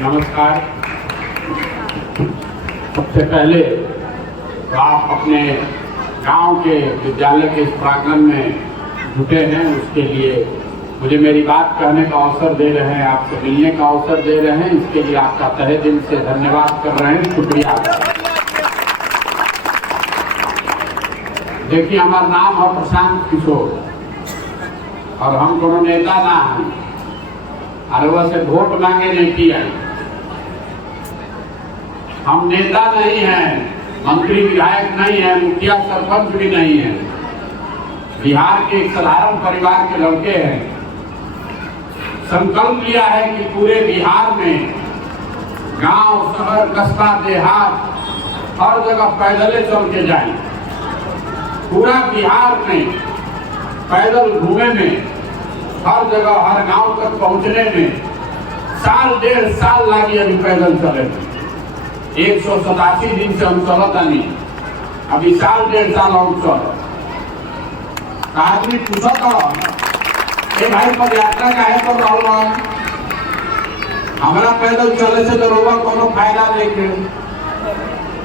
नमस्कार। सबसे पहले तो आप अपने गांव के विद्यालय के इस प्रांगण में जुटे हैं, उसके लिए मुझे मेरी बात कहने का अवसर दे रहे हैं, आपसे मिलने का अवसर दे रहे हैं, इसके लिए आपका तहे दिल से धन्यवाद कर रहे हैं। शुक्रिया। देखिए, हमारा नाम है प्रशांत किशोर और हम कोनो नेता ना हैं, और वैसे वोट मांगे नहीं किया। हम नेता नहीं हैं, मंत्री विधायक नहीं है, मुखिया सरपंच भी नहीं है। बिहार के एक साधारण परिवार के लड़के हैं। संकल्प लिया है कि पूरे बिहार में गांव, शहर, कस्बा, देहात हर जगह पैदल चल के जाएं। पूरा बिहार में पैदल घूमे में, हर जगह हर गांव तक पहुंचने में साल डेढ़ साल लगी। अभी पैदल चले 187 दिन से हम चलत नहीं, अभी साल डेढ़ साल और चल। आदमी पूछा था भाई पद यात्रा का है तो रहल हमारा पैदल चलने से जरूर कोनो फायदा लेके,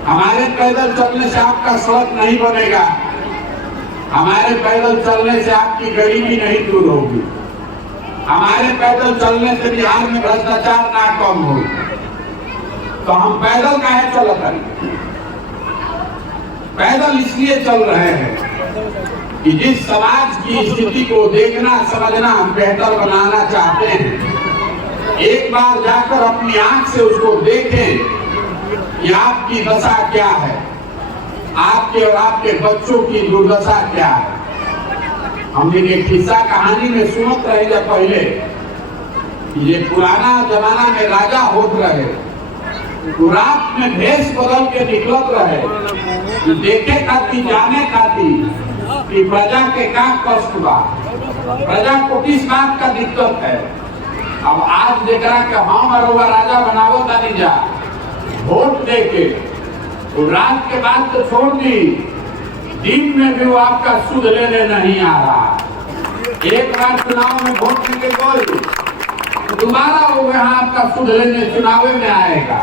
हमारे पैदल चलने से आपका सड़क नहीं बनेगा, हमारे पैदल चलने से आपकी गरीबी नहीं दूर होगी, हमारे पैदल चलने से बिहार में भ्रष्टाचार ना कम हो। तो हम पैदल काहे चलत हैं? पैदल इसलिए चल रहे हैं कि जिस समाज की स्थिति को देखना समझना हम बेहतर बनाना चाहते हैं, एक बार जाकर अपनी आंख से उसको देखें कि आपकी दशा क्या है, आपके और आपके बच्चों की दुर्दशा क्या है। हमने एक किस्सा कहानी में सुनत रहे जब पहले, ये पुराना जमाना में राजा होत रहे, रात में भेष बदल के निकलत रहे, देखे खाती जाने खाती कि प्रजा के का कष्ट बा, प्रजा को किस बात का दिक्कत है। अब आज देखा कि हम और राजा बनावो नहीं जा वोट दे के, तो रात के बाद तो छोड़ दी, दिन में भी वो आपका सुध लेने नहीं आ रहा। एक बार चुनाव में वोट देके कोई तो दोबारा वो यहाँ आपका सुध लेने चुनाव में आएगा।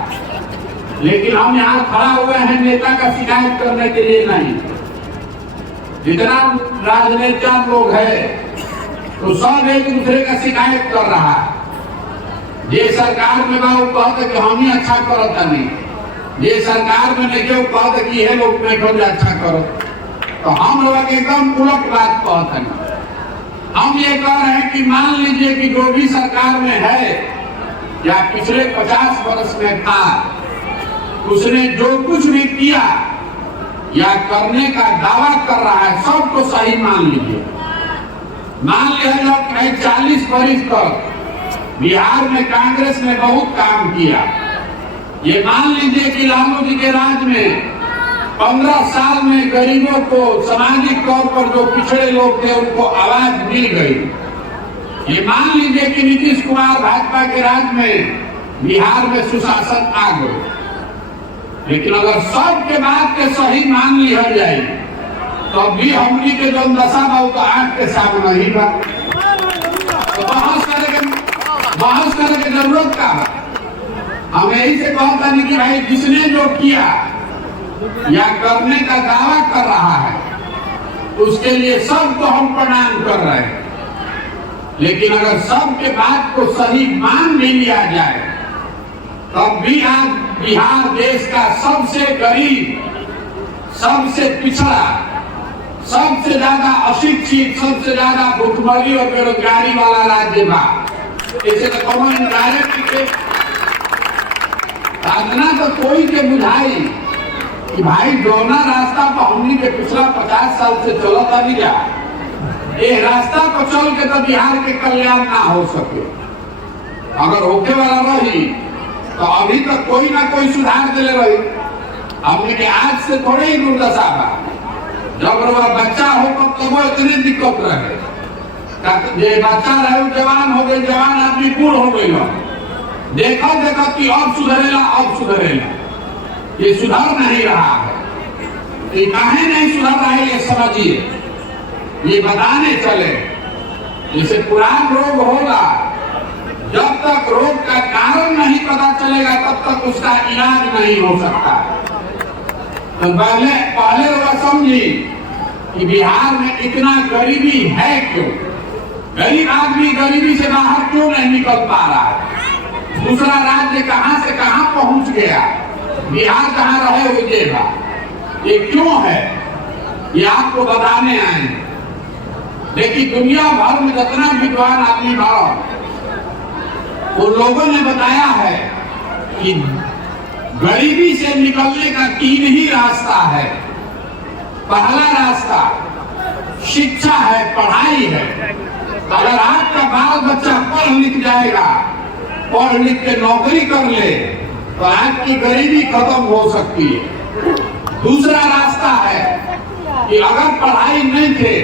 लेकिन हम यहाँ खड़ा हुए हैं नेता का शिकायत करने के लिए नहीं। जितना राजनेता लोग है तो सब एक दूसरे का शिकायत कर रहा है। ये सरकार में वो कहते कि हम ही अच्छा करता नहीं, ये सरकार में नहीं क्यों कहते कि ये लोग नहीं अच्छा करो, तो हम लोग एकदम उलट बात कहते हैं। हम ये कह रहे हैं कि मान लीजिए कि जो भी सरकार में है या पिछले 50 वर्ष में था, उसने जो कुछ भी किया या करने का दावा कर रहा है सबको सही मान लीजिए। मान लिया जाए 40 वर्ष तक बिहार में कांग्रेस ने बहुत काम किया। ये मान लीजिए कि लालू जी के राज में 15 साल में गरीबों को सामाजिक तौर पर जो पिछड़े लोग थे उनको आवाज मिल गई। ये मान लीजिए कि नीतीश कुमार भाजपा के राज में बिहार में सुशासन आ गए। लेकिन अगर सबके बात के सही मान लिया जाए तो भी हमनी के जो दशा बा तो आंख के सामने ही बा। तो बहस करे के जरूरत का है। हम यही से कहता नहीं कि भाई जिसने जो किया या करने का दावा कर रहा है उसके लिए सबको हम प्रणाम कर रहे हैं। लेकिन अगर सबके बात को सही मान नहीं लिया जाए तब भी आज बिहार देश का सबसे गरीब, सबसे पिछड़ा, सबसे ज्यादा अशिक्षित, सबसे ज्यादा भुखमरी और बेरोजगारी वाला राज्य बा। इसे तो कहो इनडायरेक्ट साधना तो कोई के बुझाई कि भाई जौना रास्ता पर हमनी के पिछला 50 साल से चलता नहीं जा, ये रास्ता पर चल के तो बिहार के कल्याण ना हो सके। अगर होके वाला रही तो अभी तक कोई ना कोई सुधार दिले रही। हमने के आज से थोड़े ही दुर्दशा बा। जब वो बच्चा हो तो वो इतनी दिक्कत रहे, ये बच्चा रहे जवान हो गए, जवान आदमी बूढ़ हो गए। देखो देखो कि अब सुधरेला, अब सुधरेला, ये सुधर नहीं रहा है। ये काहे नहीं सुधर रहा है ये समझिए, ये बताने चले। जैसे पुरान रोग होगा, जब तक रोग का कारण नहीं पता चले तक उसका इलाज नहीं हो सकता। तो पहले वह समझी कि बिहार में इतना गरीबी है क्यों, गरीब आदमी गरीबी से बाहर क्यों नहीं निकल पा रहा है। दूसरा राज्य कहां से कहां पहुंच गया, बिहार कहां रहे हुएगा, ये क्यों है, ये आपको बताने आए हैं। देखिए दुनिया भर में जितना विद्वान आदमी भरा, उन लोगों ने बताया है कि गरीबी से निकलने का 3 ही रास्ता है। पहला रास्ता शिक्षा है, पढ़ाई है। अगर आपका बाल बच्चा पढ़ लिख जाएगा, पढ़ लिख के नौकरी कर ले, तो आपकी गरीबी खत्म हो सकती है। दूसरा रास्ता है कि अगर पढ़ाई नहीं थे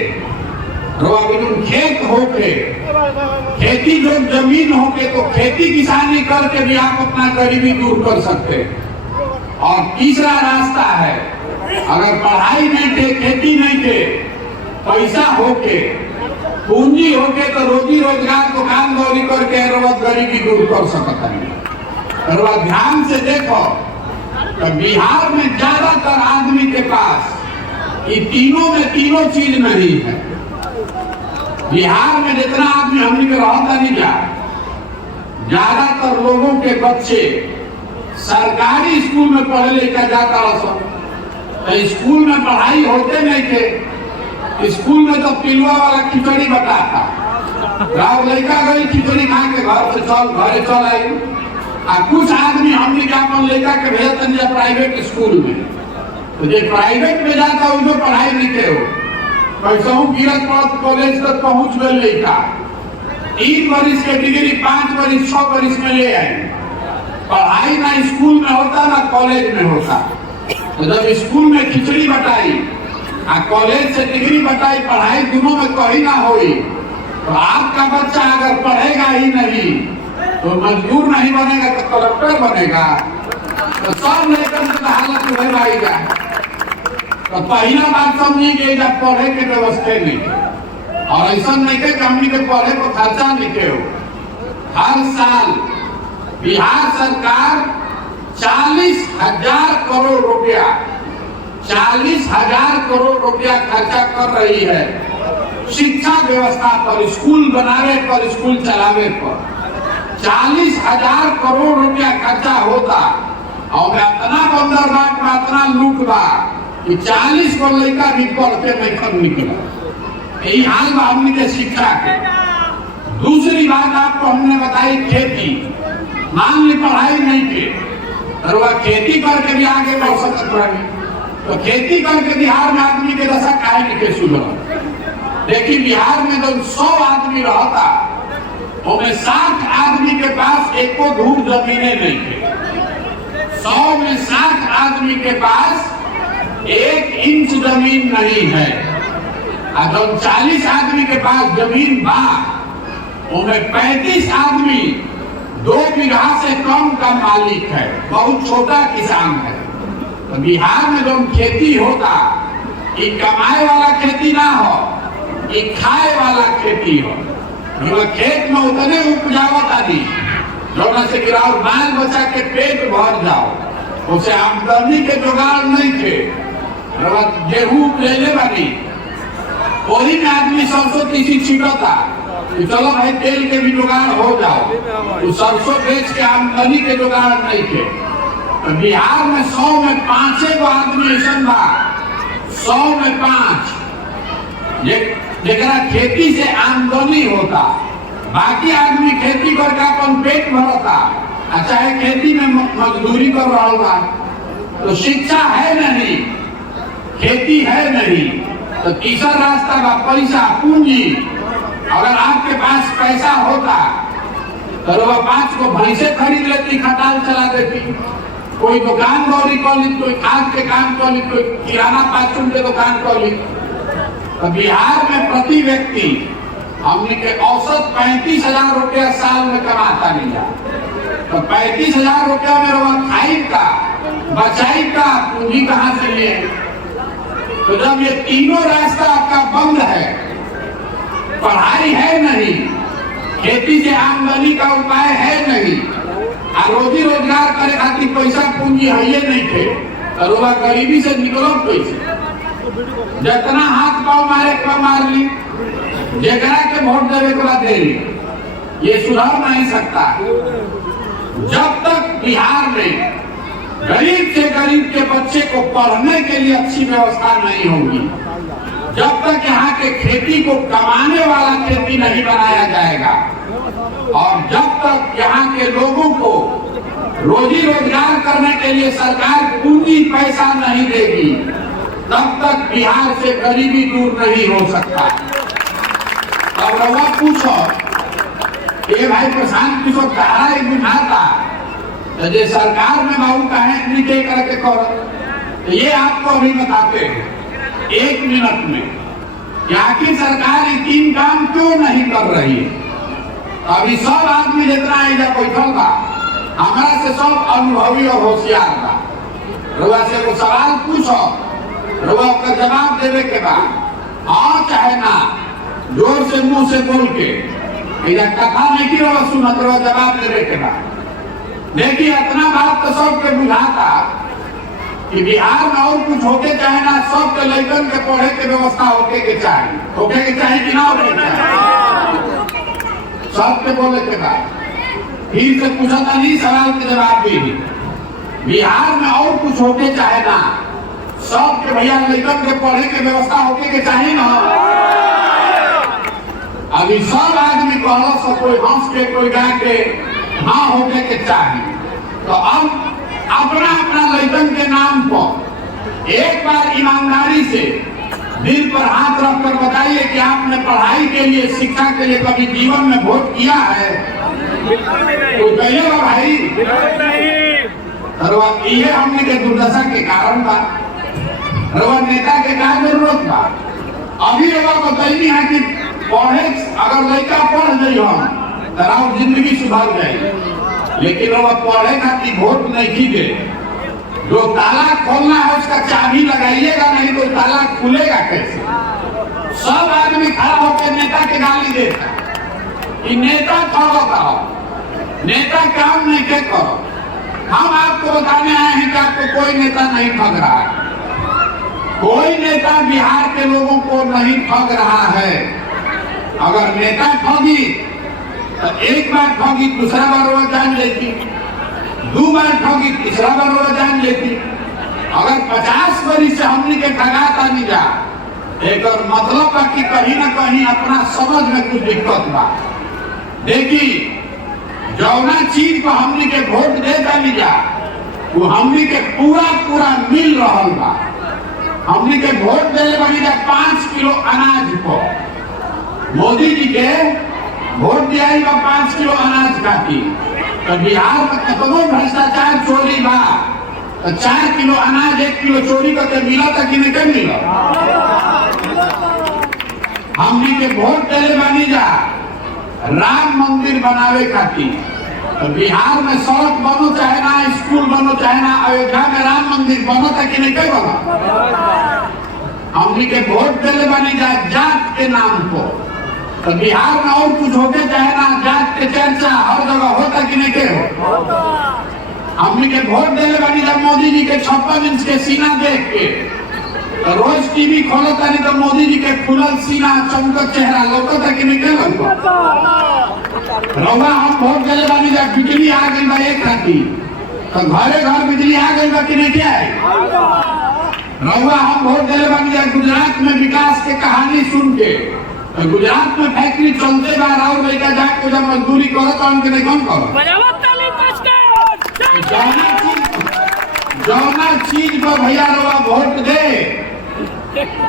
तो अगर खेत होके, खेती जो जमीन होके, तो खेती किसानी करके भी आप अपना गरीबी दूर कर सकते हैं। और तीसरा रास्ता है, अगर पढ़ाई नहीं थे, खेती नहीं थे, पैसा होके, पूंजी होके, तो रोजी रोजगार को काम दौरी करके गरीबी दूर कर सकता है। और ध्यान से देखो तो बिहार में ज्यादातर आदमी के पास ये तीनों चीज नहीं है। बिहार में जितना आदमी हमने के रहता नहीं जा, ज्यादातर लोगों के बच्चे सरकारी स्कूल में पढ़े लिखा जाता रहा, तो स्कूल में पढ़ाई होते नहीं थे। स्कूल में तो पिलुआ वाला खिचड़ी बताता, गाँव लड़का गई खिचड़ी खा के घरे चल आई। कुछ आदमी हमने क्या अपन लड़का के भेजते हैं प्राइवेट स्कूल में, तो जो प्राइवेट में जाता उनको पढ़ाई नहीं थे, कैसा गिरत पड़त कॉलेज तक पहुंच गए लड़का, 3 वर्ष के डिग्री 5 वर्ष 6 वर्ष में ले आई। पढ़ाई ना स्कूल में होता ना कॉलेज में होता। तो जब स्कूल में खिचड़ी बटाई और कॉलेज से डिग्री बटाई, पढ़ाई दोनों में कहीं ना हुई, तो आपका बच्चा अगर पढ़ेगा ही नहीं तो मजदूर नहीं बनेगा तो कलेक्टर बनेगा, तो सब लेकर हालत में आएगा। तो पहला बात समझी कि जब पढ़े के व्यवस्था नहीं, और ऐसा नहीं कि कंपनी के पढ़े को खर्चा नहीं हो। हर साल बिहार सरकार 40,000 करोड़ रुपया 40,000 करोड़ रुपया खर्चा कर रही है शिक्षा व्यवस्था पर, स्कूल बनाने पर, स्कूल चलाने पर। 40,000 करोड़ रुपया खर्चा होता और इतना बंदर बात में इतना लूट बा कि 40 को लड़का भी पढ़ के नहीं कर निकला। यही हाल बा हमने के शिक्षा के। दूसरी बात आपको हमने बताई खेती। मान ली पढ़ाई नहीं थी और वह खेती करके भी आगे बढ़ सकता है, तो खेती करके बिहार में आदमी के दशा काहे नहीं सुधर। देखिए बिहार में जब 100 आदमी रहता, उनमें 60 आदमी के पास एको धूप जमीने नहीं थे। 100 में 60 आदमी के पास 1 इंच जमीन नहीं है। और जब 40 आदमी के पास जमीन बा, उनमें 35 आदमी 2 बीघा से कम का मालिक है, बहुत छोटा किसान है। तो बिहार में जब खेती होता, ये कमाए वाला खेती ना हो, ये खाए वाला खेती हो। खेत में उतने उपजावत आदि जो से गिराओ बाल बचा के पेट भर जाओ, उसे आमदनी के जुगाड़ नहीं थे। गेहूं ले ले बानी, वही में आदमी सरसों तीसी छिटता, चलो भाई तेल के भी जुगाड़ हो जाओ, तो सरसों बेच के आमदनी के जुगाड़ नहीं थे। तो बिहार में 100 में 5 आदमी ऐसा बा, 100 में 5 जरा खेती से आमदनी होता, बाकी आदमी खेती करके अपन पेट भरता, चाहे खेती में मजदूरी कर रहा होगा। तो शिक्षा है नहीं, खेती है नहीं, तो तीसरा रास्ता का पैसा पूंजी। अगर आपके पास पैसा होता तो वह 5 को भैंसे खरीद लेती, खटाल चला देती, कोई दुकान दौरी कर ली, कोई खाद के काम कर ली, कोई किराना पाचन के दुकान कर ली। तो बिहार में प्रति व्यक्ति हमने के औसत 35,000 रुपया साल में कमाता नहीं जा। तो 35,000 रुपया में वह खाई का बचाई का पूंजी कहाँ से ले? तो जब ये तीनों रास्ता आपका बंद है, पढ़ाई है नहीं, खेती से आमदनी का उपाय है नहीं, आ रोजी रोजगार करे खातिर पैसा पूंजी है ये नहीं थे, तो गरीबी से निकलो कैसे? जितना हाथ पाँव मारे के मार ली, जगह के वोट देवे के बाद दे ली, ये सुधर नहीं सकता। जब तक बिहार में गरीब से गरीब के बच्चे को पढ़ने के लिए अच्छी व्यवस्था नहीं होगी, जब तक यहाँ के खेती को कमाने वाला खेती नहीं बनाया जाएगा, और जब तक यहाँ के लोगों को रोजी रोजगार करने के लिए सरकार पूंजी पैसा नहीं देगी, तब तक बिहार से गरीबी दूर नहीं हो सकता। अब रवा पूछो ये भाई प्रशांत किशोर कहा बुझाता तो जे सरकार में बाबू कहे नीचे करके करो, तो ये आपको अभी बताते हैं 1 मिनट में कि आखिर सरकार ये 3 काम क्यों नहीं कर रही है। अभी सब आदमी जितना इधर बैठल बा, हमारा से सब अनुभवी और होशियार बा। रुआ से वो सवाल पूछो, रुआ का जवाब देवे के बाद हाँ चाहे ना, जोर से मुंह से बोल के इधर कथा नहीं की रुआ सुनत, रुआ जवाब देवे के बाद। देखिए इतना बात तो सबके बुझाता कि बिहार में और कुछ होके चाहे ना, सबके लड़कन के पढ़े के व्यवस्था होके के चाहिए कि ना होके चाहिए, सबके बोले के बाद। फिर से पूछा था नहीं, सवाल के जवाब भी बिहार में और कुछ होके चाहे ना, सबके भैया लड़कन के पढ़े के व्यवस्था होके के चाहिए ना। अभी सब आदमी कहलो सब, कोई हंस के कोई गा के हाँ होके के चाहिए। तो अब अपना अपना लड़कन के नाम पर एक बार ईमानदारी से दिल पर हाथ रख कर बताइए कि आपने पढ़ाई के लिए, शिक्षा के लिए कभी जीवन में वोट किया है? तो कहिएगा भाई, ये हमने के दुर्दशा के कारण बा, नेता के क्या जरूरत बा? अभी बताइए है कि पढ़े, अगर लड़का पढ़ जाइए हम तराव जिंदगी सुधर जाए, लेकिन वो पढ़े खातिर वोट नहीं कीजिए। जो ताला खोलना है उसका चाबी लगाइएगा, नहीं तो ताला खुलेगा कैसे? सब आदमी खड़ा होकर नेता के गाली देता कि नेता ठगता हो, नेता काम नहीं के करो। हम आपको बताने आए हैं कि आपको कोई नेता नहीं ठग रहा है, कोई नेता बिहार के लोगों को नहीं ठग रहा है। अगर नेता ठगी तो एक बार ठगी, दूसरा बार वो जान लेती, 2 बार ठगी, तीसरा बार वो जान लेती। अगर 50 बरी से हमने के ठगाता नहीं जा, एक और मतलब है कि कहीं ना कहीं अपना समझ में कुछ दिक्कत बा। देखिए जौना चीज को हमने के वोट देता नहीं जा, वो हमने के पूरा मिल रहा बा। हमने के वोट देने बनी जा 5 किलो अनाज को, मोदी जी के वोट दिया 5 किलो अनाज खाती। तो बिहार में कितनो भ्रष्टाचार चोरी बा, तो 4 किलो अनाज 1 किलो चोरी करके मिला था कि नहीं मिला? हमने के वोट देने बनी जा राम मंदिर बनावे खाती। तो बिहार में सड़क बनो चाहे ना, स्कूल बनो चाहे ना, अयोध्या में राम मंदिर बनो था कि नहीं बना? हमने के वोट देने बनी जा जात के नाम को। तो बिहार में और कुछ होके चाहे ना, जात के चर्चा हर जगह होता कि नहीं के हो? हमने के वोट देने वाली जब मोदी जी के 56 इंच के सीना देख के, तो रोज टीवी खोलता नहीं तो मोदी जी के फुलल सीना, चमकत चेहरा लौकता कि नहीं के लौकता? रउआ हम वोट देने वाली जब बिजली आ गई बा एक खातिर, तो घरे घर बिजली आ गई बा कि नहीं के आई? रउआ हम वोट देने वाली जब गुजरात में विकास के कहानी सुन के, तो गुजरात में फैक्ट्री चलते बा, और लड़का जाके जब मजदूरी करो तो उनके नहीं कौन करो? जौना चीज पर भैया रउआ वोट दे,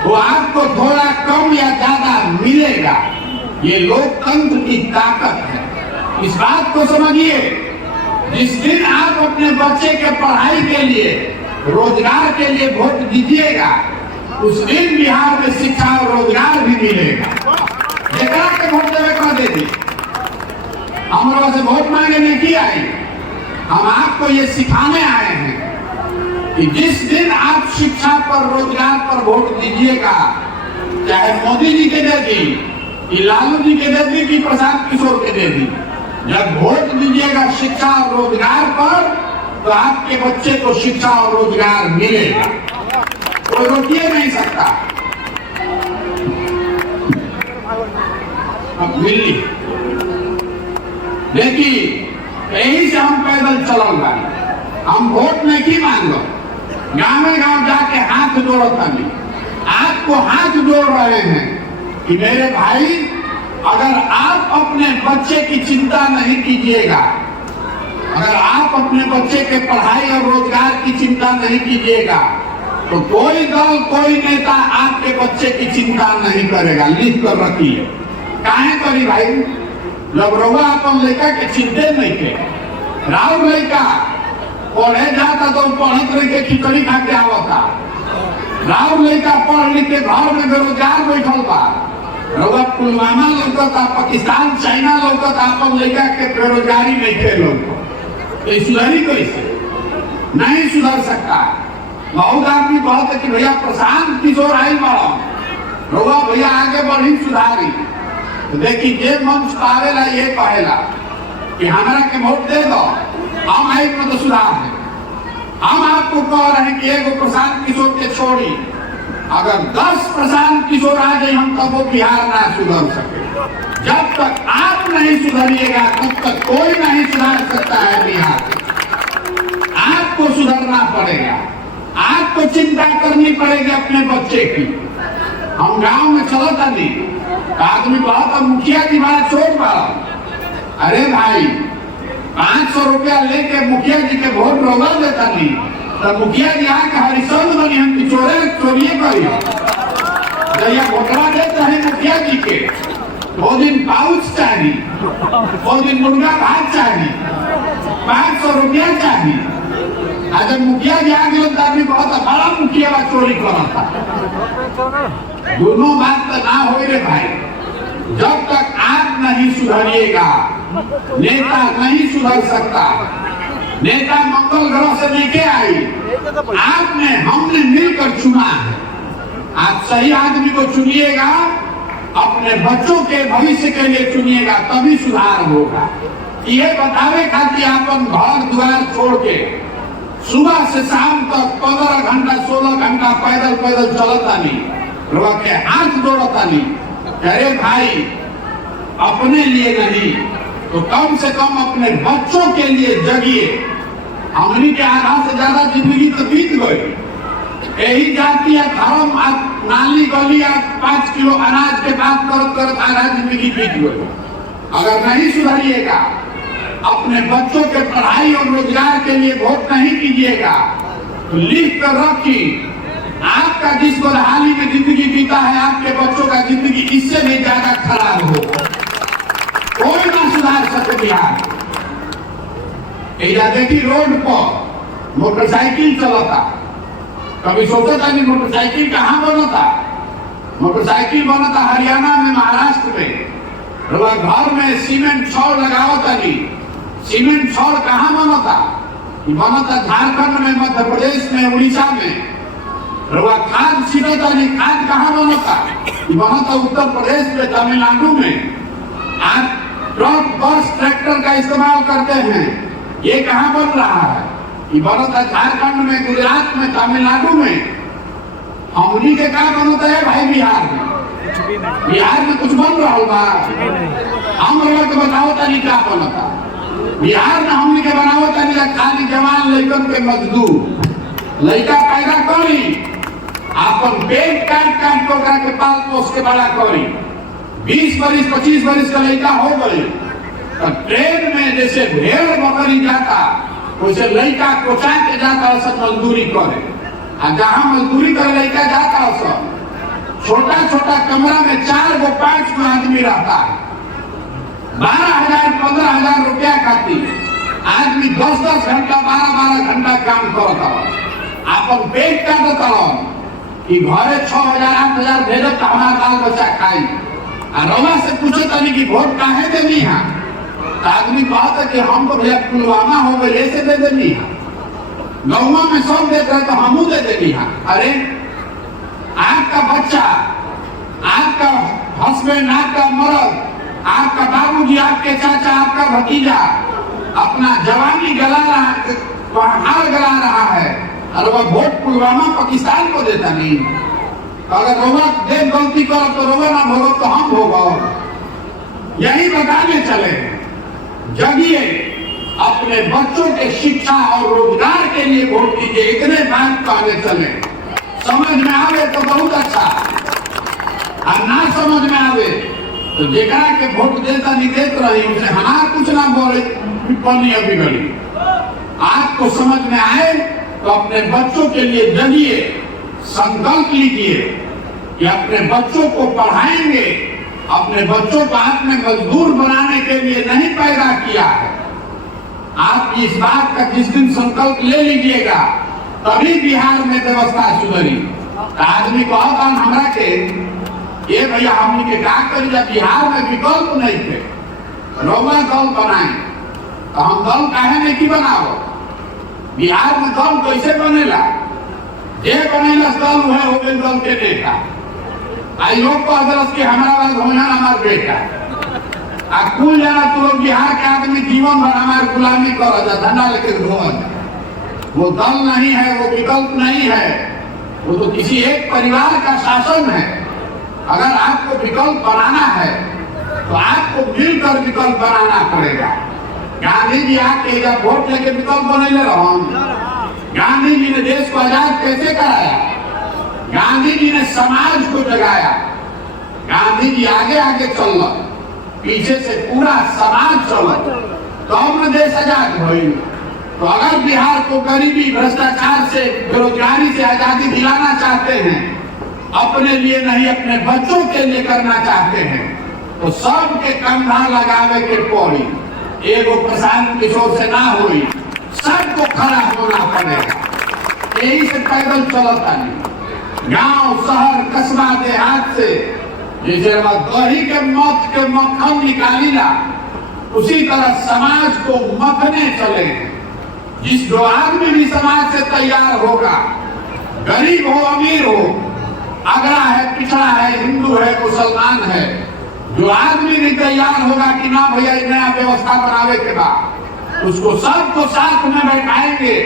वो आपको थोड़ा कम या ज्यादा मिलेगा। ये लोकतंत्र की ताकत है, इस बात को समझिए। जिस दिन आप अपने बच्चे के पढ़ाई के लिए, रोजगार के लिए वोट दीजिएगा, उस दिन बिहार में शिक्षा और रोजगार भी मिलेगा। जगह के वोट देवे कर दे दी, हम लोगों से वोट मांगे नहीं की आई। हम आपको ये सिखाने आए हैं कि जिस दिन आप शिक्षा पर, रोजगार पर वोट दीजिएगा, चाहे मोदी जी के दे दी, कि लालू जी के दे दी, कि प्रशांत किशोर के दे दी, जब वोट दीजिएगा शिक्षा और रोजगार पर, तो आपके बच्चे को शिक्षा और रोजगार मिलेगा, कोई रोकिए नहीं सकता। अब मिली देखिए, यही से हम पैदल चलल बानी, हम वोट नहीं की मांगो, गाँव गाँव जाके हाथ जोड़ता नहीं। आपको हाथ जोड़ रहे हैं कि मेरे भाई, अगर आप अपने बच्चे की चिंता नहीं कीजिएगा, अगर आप अपने बच्चे के पढ़ाई और रोजगार की चिंता नहीं कीजिएगा, तो कोई दल, कोई नेता आपके बच्चे की चिंता नहीं करेगा। लिख कर रखिए। काहे करी भाई? जब रउआ अपन लड़का के चिंते नहीं के, राउर लड़का पढ़े जाता तो पढ़त रह के खिचड़ी खा के आवता, राउर लड़का पढ़ लिख के घर में बेरोजगार बैठल बा, रउआ पुलवामा लौकता, पाकिस्तान चाइना लौकता, अपन लड़का के बेरोजगारी नहीं खे लोग, तो सुधरी कैसे? नहीं सुधर सकता। बहुत आदमी कहते कि भैया प्रशांत किशोर आई बड़ा, रउआ भैया आगे बढ़ी सुधारी। तो देखिए, जे मंच पावेला ये कहेला कि हमारा के वोट दे दो, हम आई तो सुधार है। हम आपको कह रहे हैं कि एगो प्रशांत किशोर के छोड़ी, अगर 10 प्रशांत किशोर आ जाए हम तब वो बिहार ना सुधर सके। जब तक आप नहीं सुधरिएगा तब तक कोई नहीं सुधार सकता है बिहार। आपको सुधरना पड़ेगा, आपको चिंता करनी पड़ेगी अपने बच्चे की। हम गांव में चलता नहीं, आदमी बहुत मुखिया जी बड़ा चोट पड़ा, अरे भाई 500 रुपया लेके मुखिया जी के वोट रोवा देता नहीं, तो मुखिया जी आके हरिशंद बनी हम की चोरिए करी। जैया वोटवा देते हैं मुखिया जी के, वो दिन पाउच चाहिए, वो दिन मुर्गा भात चाहिए, 500 रुपया चाहिए। अगर मुखिया जी आगे तो आदमी बहुत बड़ा मुखिया चोरी करता। दोनों बात तो ना हो रे भाई। जब तक आप नहीं सुधरिएगा, नेता नहीं सुधर सकता। नेता मंगल ग्रह से लेके आई, आपने हमने मिलकर चुना है। आप सही आदमी को चुनिएगा, अपने बच्चों के भविष्य के लिए चुनिएगा, तभी सुधार होगा। ये बतावे खातिर अपन घर द्वार छोड़ के सुबह से शाम तक 15 घंटा 16 घंटा पैदल पैदल चलता नहीं, रवा के हाथ जोड़ता नहीं। अरे भाई, अपने लिए नहीं तो कम से कम अपने बच्चों के लिए जगिए। हमनी के आधा से ज्यादा जिंदगी तो बीत गई, यही जाति या धर्म नाली गली 5 किलो अनाज के बात करत आधा जिंदगी बीत गई। अगर नहीं सुधरिएगा, अपने बच्चों के पढ़ाई और रोजगार के लिए वोट नहीं कीजिएगा, तो लिख कर रखी, आपका जिस बदहाली में जिंदगी बीता है, आपके बच्चों का जिंदगी इससे भी ज्यादा खराब हो। कोई ना सुधार सके बिहार। देखी रोड पर मोटरसाइकिल चलता, कभी सोचा था नहीं मोटरसाइकिल कहाँ बनता? मोटरसाइकिल बनता हरियाणा में, महाराष्ट्र में। घर में सीमेंट छड़ लगावता नहीं, सीमेंट छड़ कहाँ बनता? बनता झारखंड में, मध्य प्रदेश में, उड़ीसा में। खाद सीधता नहीं, खाद कहाँ बनता? बनता उत्तर प्रदेश में, तमिलनाडु में। आज ट्रक बस ट्रैक्टर का इस्तेमाल करते हैं, ये कहाँ बन रहा है? ये बनता झारखंड में, गुजरात में, तमिलनाडु में। हमनी के क्या बनता है भाई बिहार में? बिहार में कुछ बन रहा होगा? हम लोग बताओ तनी क्या बनता बिहार में? हमनी के बनाओ तनी खाली जवान लड़कन के मजदूर लड़का पैदा करी, अपन पेट काट काट के पाल पोस के बड़ा करी। 20 बरिस 25 बरिस का लड़का हो गए, तो ट्रेन में जैसे भेड़ बकरी जाता, वैसे लड़का कोचा के जाता सब मजदूरी करे। जहाँ मजदूरी करे लड़का जाता सब छोटा छोटा कमरा में 4 गो 5 गो आदमी रहता है। 12,000 15,000 रुपया खाती आदमी 10-10 घंटा 12-12 घंटा काम करता, अपन पेट काटता कि घरे 6,000 8,000 भेजत तो हमारा बाल बच्चा खाई। रवा से पूछे तनी कि वोट काहे देनी है? आदमी कहता कि हम तो भैया पुलवामा हो गए ऐसे दे देनी है, गौवा में सब देते हैं तो हमू दे देनी है। अरे आपका बच्चा, आपका हस्बैंड, आपका मर्द आपका बाबूजी, आपके चाचा, आपका भतीजा अपना जवानी गला रहा, हार गला रहा है, और वह वोट पुलवामा पाकिस्तान को देता नहीं। अगर रोगा देश गलती करो तो रोगा ना भोगो तो हम भोगो। यही बताने चले, जगिए, अपने बच्चों के शिक्षा और रोजगार के लिए वोट दीजिए। इतने बात कहने चले, समझ में आवे तो बहुत अच्छा, और ना समझ में आवे तो जेकरा के वोट देता नहीं देत रही उसे हमारा कुछ ना बोले पनी अभी गली। आपको समझ में आए तो अपने बच्चों के लिए जगिए, संकल्प लीजिए कि अपने बच्चों को पढ़ाएंगे। अपने बच्चों को आपने मजदूर बनाने के लिए नहीं पैदा किया है। आप इस बात का जिस दिन संकल्प ले लीजिएगा तभी बिहार में व्यवस्था सुधरी। आदमी को हमरा के ये भैया हमने के क्या करिए, बिहार में विकल्प नहीं थे, रउआ दल बनाए तो हम दल काहे नहीं की बनाओ। बिहार में दल कैसे बनेला, जे बनेला दल है हो गए दल के नेता। आई लोग को अदरस के हमारा बात होना हमार बेटा आ कुल जाना तो लोग बिहार के आदमी जीवन भर हमारे गुलामी कर धंधा लेके घूमन। वो दल नहीं है, वो विकल्प नहीं है, वो तो किसी एक परिवार का शासन है। अगर आपको विकल्प बनाना है तो आपको मिलकर विकल्प बनाना पड़ेगा। गांधी जी आके जब वोट लेके विकल्प बनेले रहो, गांधी जी ने देश को आजाद कैसे कराया, गांधी जी ने समाज को जगाया। गांधी जी आगे आगे चल, पीछे से पूरा समाज चल, तो हमने देश आजाद हुई। तो अगर बिहार को गरीबी, भ्रष्टाचार से, बेरोजगारी से आजादी दिलाना चाहते हैं, अपने लिए नहीं अपने बच्चों के लिए करना चाहते हैं, तो सबके कंधा लगावे के पड़ी। एगो प्रशांत किशोर से ना हुई, सबको खड़ा होना पड़ेगा। यही से पैदल चलता नहीं, गांव शहर कस्बा देहात से जैसे दही के मत के मक्खन निकालीला, उसी तरह समाज को मथने चले। जिस जो आदमी भी समाज से तैयार होगा, गरीब हो अमीर हो, अगड़ा है पिछड़ा है, हिंदू है मुसलमान है, जो आदमी भी तैयार होगा कि ना भैया नया व्यवस्था बनावे के बाद, उसको सबको साथ में बैठाएंगे।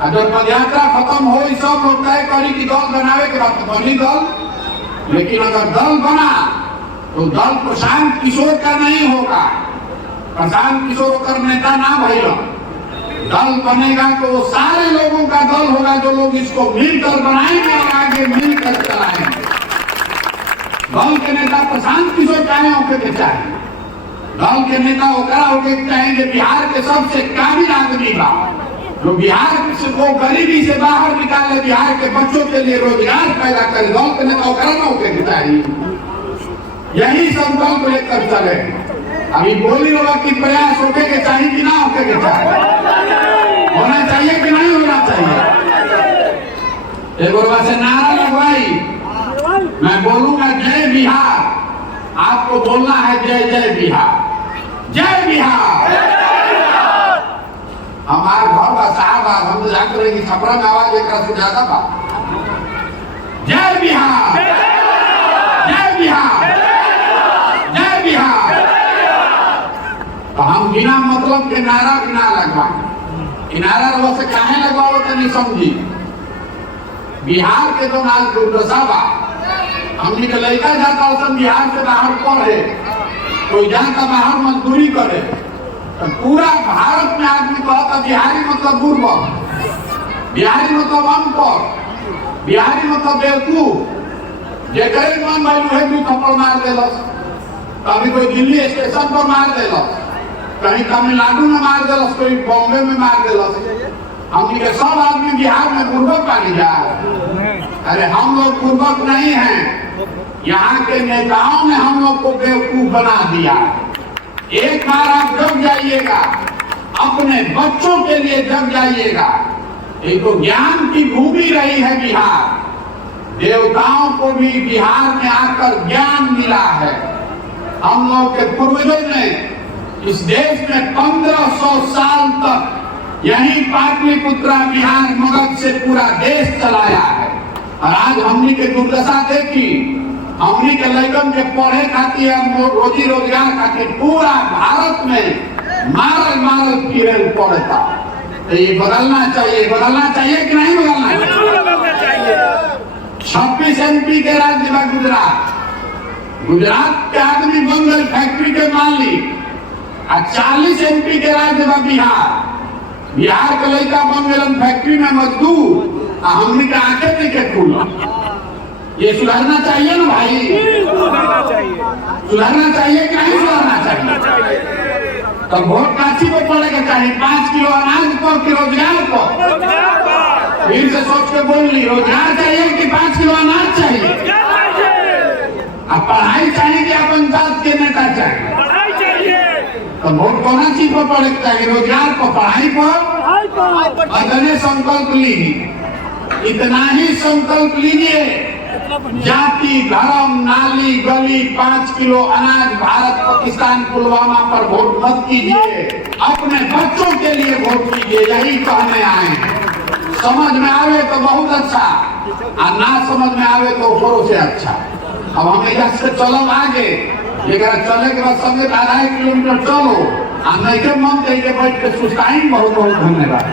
अगर पदयात्रा खत्म हो सब लोग तय करी कि दल बनावे के बाद बनी दल। लेकिन अगर दल बना तो दल प्रशांत किशोर का नहीं होगा, प्रशांत किशोर का नेता ना भैया। दल बनेगा तो वो सारे लोगों का दल होगा, जो लोग इसको मिलकर बनाएंगे और आगे मिलकर चलाएंगे। दल के नेता प्रशांत किशोर चाहे होके के चाहे, दल के नेता ओकरा होके चाहेंगे बिहार के सबसे काबिल आदमी बा, जो बिहार को गरीबी से बाहर निकाले, बिहार के बच्चों के लिए रोजगार पैदा करे। दल के नेता ओकरा ना होके के चाहिए। यही संकल्प लेकर चले। अभी बोली लोग की प्रयास होके के चाहिए कि ना होके के चाहिए, होना चाहिए कि नहीं होना चाहिए। एक बार से नारा लगवाई, मैं बोलूंगा जय बिहार, आपको बोलना है जय जय बिहार, जय बिहार। हमारे घर का साहब हम तो जानते रहे कि छपरा में आवाज एक से ज्यादा बा। जय बिहार, जय बिहार, जय बिहार। तो हम बिना मतलब के नारा भी ना लगवाए। नारा रहो से काहे लगवाओ तो नहीं समझी। बिहार के तो नाल दुर्दशा बा, हमने के लड़का जाता उसम बिहार से बाहर पढ़े, कोई जाता बाहर मजदूरी करे, तो पूरा भारत में आदमी कहता बिहारी मतलब बुर्बक, बिहारी मतलब अनपढ़, बिहारी मतलब बेवकूफ। जेकरे मन भाई उहे दू थप्पड़ मार देलस, कभी कोई दिल्ली स्टेशन पर मार देलस, कहीं तमिलनाडु में मार देलस, कोई बॉम्बे में मार देलस। हमने के सब आदमी बिहार में बुर्बक पानी जा। अरे हम लोग बुर्बक नहीं हैं, यहाँ के नेताओं ने हम लोग को बेवकूफ बना दिया। एक बार आप जग जाइएगा, अपने बच्चों के लिए जग जाइएगा। एक तो ज्ञान की भूमि रही है बिहार, देवताओं को भी बिहार में आकर ज्ञान मिला है। हम लोग के पूर्वजों ने इस देश में 1500 साल तक यही पाटलिपुत्रा बिहार मगध से पूरा देश चलाया है। और आज हमने के दुर्दशा देखी, हमनी के लड़कन के पढ़े खातिर रोजी रोजगार खातिर पूरा भारत में मारल फिरल पड़ता। तो ये बदलना चाहिए कि नहीं बदलना चाहिए? 26 MP के राज्य में गुजरात के आदमी बन गए फैक्ट्री के मालिक, और 40 MP के राज्य में बिहार के लड़का बन गए फैक्ट्री में मजदूर, और हमने के आंखें देखे खुला। ये सुधारना चाहिए ना भाई? सुधारना चाहिए कि नहीं सुधारना चाहिए? तो वोट काची को पड़ेगा चाहिए 5 किलो अनाज पर कि रोजगार पर? फिर से सोच के बोल ली, रोजगार चाहिए कि 5 किलो अनाज चाहिए? अब पढ़ाई चाहिए कि अपन जात के नेता चाहिए? तो वोट कौन चीज पर पड़ेगा चाहिए? रोजगार पर, पढ़ाई पर? अगले संकल्प लीजिए, इतना ही संकल्प लीजिए, जाति धर्म नाली गली 5 किलो अनाज भारत पाकिस्तान पुलवामा पर वोट मत कीजिए, अपने बच्चों के लिए वोट कीजिए। यही कहने आए। समझ में आवे तो बहुत अच्छा, और ना समझ में आवे तो ऊपरों से अच्छा। अब हमें यहाँ से चलो आगे, लेकिन चले के बाद संगे 2.5 किलोमीटर चलो, और नहीं के मन के बैठ के सुस्ताई। बहुत बहुत धन्यवाद।